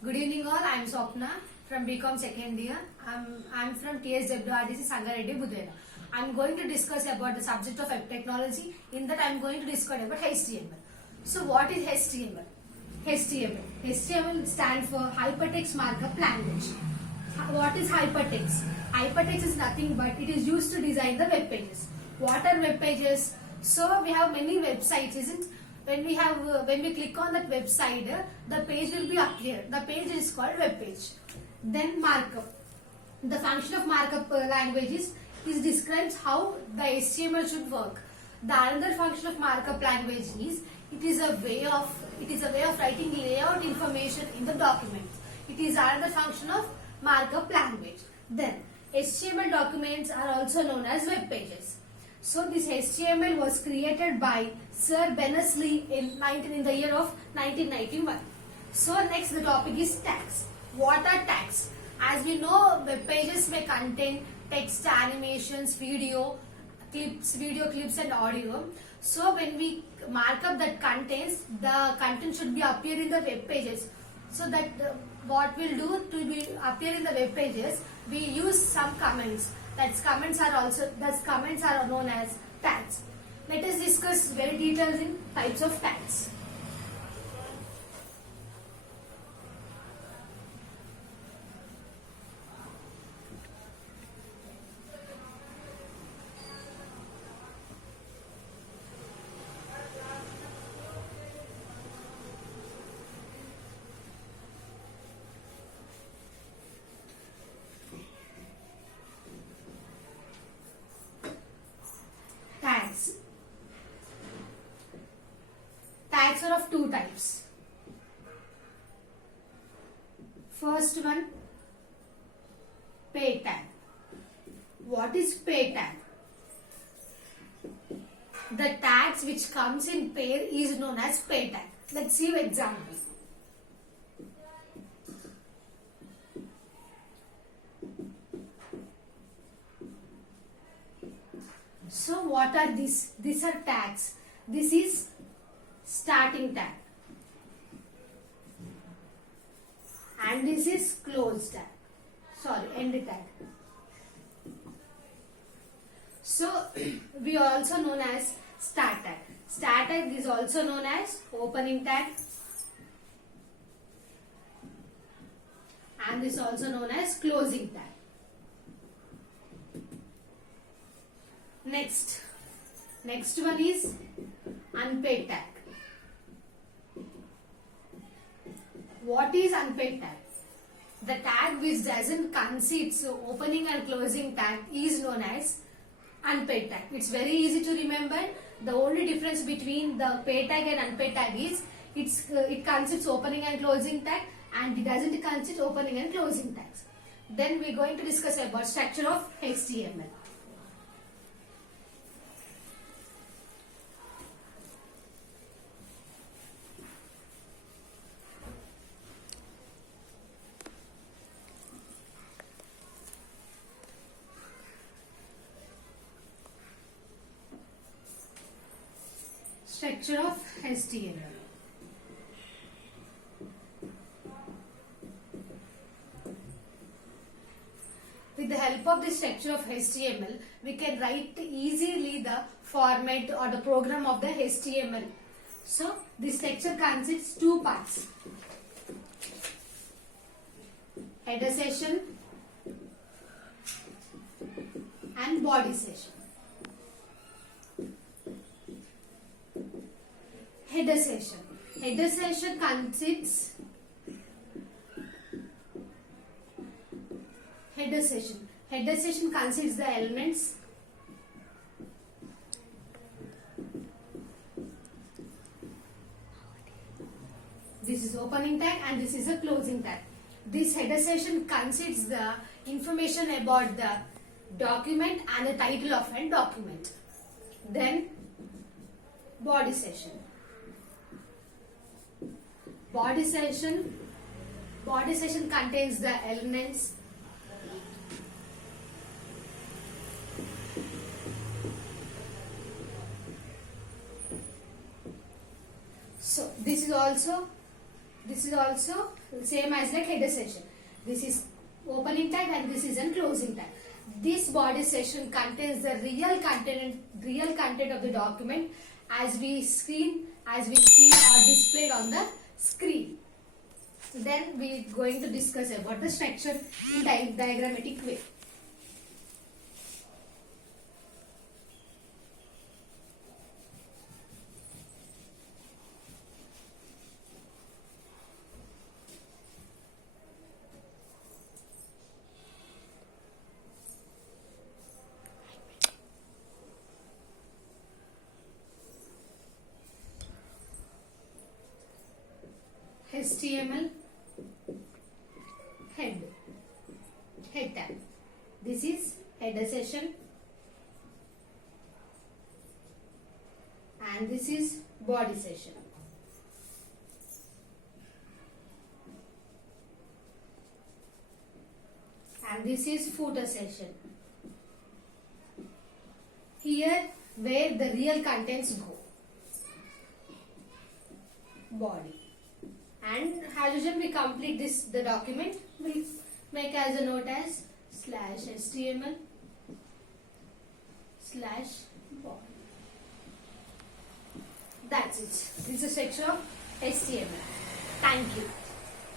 Good evening all, I am Swapna from BCom second year. I'm from TSWRDC Sangareddy Budera. I'm going to discuss about the subject of technology. In that I'm going to discuss about HTML. So what is HTML? HTML stands for Hypertext Markup Language. What is hypertext? Hypertext is nothing but it is used to design the web pages. What are web pages? So we have many websites, isn't? When we click on that website, the page will be appear. The page is called web page. Then markup. The function of markup language is describes how the HTML should work. The another function of markup language is it is a way of writing layout information in the document. It is another function of markup language. Then HTML documents are also known as web pages. So this HTML was created by Sir Berners-Lee in the year of 1991. So next the topic is tags. What are tags? As we know, web pages may contain text, animations, video clips and audio. So when we mark up that contains, the content should be appear in the web pages. So that what we'll do to be appear in the web pages, we use some comments. Comments are known as tags. Let us discuss very details in types of tags. Tags are of two types. First one, pay tag. What is pay tag? The tags which comes in pair is known as pay tag. Let's see an example. So what are these? These are tags. This is starting tag and this is close tag, end tag. So we are also known as start tag. Start tag is also known as opening tag and this is also known as closing tag. Next one is unpaid tag. What is unpaid tag? The tag which doesn't consist opening and closing tag is known as unpaid tag. It's very easy to remember. The only difference between the paid tag and unpaid tag is it consists opening and closing tag and it doesn't consist opening and closing tags. Then we're going to discuss about structure of HTML. Structure of HTML. With the help of the structure of HTML, we can write easily the format or the program of the HTML. So, this structure consists two parts. Header section and body section. Header section. Header section consists the elements this is opening tag and this is a closing tag. This header section consists the information about the document and the title of a document. Then body section. Body section contains the elements So this is this is also same as like header session. This is opening tag and this is a closing tag. This body session contains the real content of the document as we see or displayed on the screen. Then we are going to discuss about the structure in diagrammatic way. HTML head tag. This is header session and this is body session. And this is footer session. Here where the real contents go. Body. And as usual we complete the document. We make as a note as /HTML/body. That's it. This is a section of HTML. Thank you.